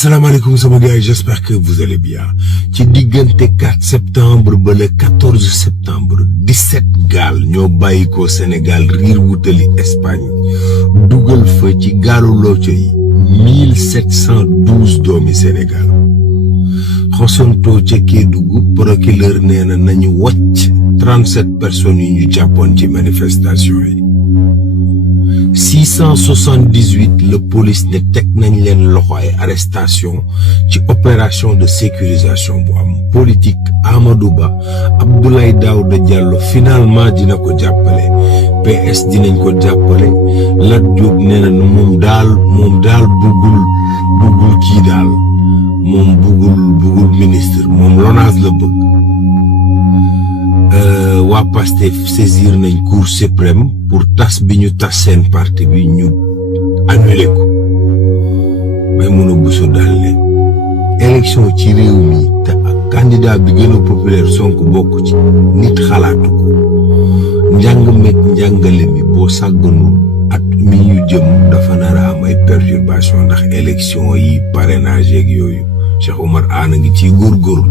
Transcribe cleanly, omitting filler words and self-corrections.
Salam alaikum sama gars, j'espère que vous allez bien. Ci diggante 4 septembre ba le 14 septembre 17 gaal ñoo bàyyikoo Sénégal riir wutali Espagne dugal fa ci gaalu looco yi 1712 doomi Sénégal xosantoo ca Kédougou procureur nee na nañu wàcc 37 personnes yi ñu jàppoon ci manifestation yi 678 le police ne teg nañ leen loxo ay arrestation ci opération de sécurisation bu am politique Amadou Ba Abdoulaye Daouda Diallo finalement dina ko jàppale PS dinañ ko jàppale Lat Diop nee na moom daal buggul kii daal moom buggul ministre moom LONASE la bëgg waa Pastef saisir nañ Cour suprême pour tas bi ñu tas seen parti bi ñu annulé ko mais mën a busu daal leen élection ci réew mi te ak candidat bi gën a populaire Sonko bokk ci nit xalaatu ko njàngale mi boo sàgganul at mi ñu jëm dafa nar a am ay perturbation ndax élection yi parrainage yeeg yooyu Cheikh Oumar Anne ngi ciy góorgóorlu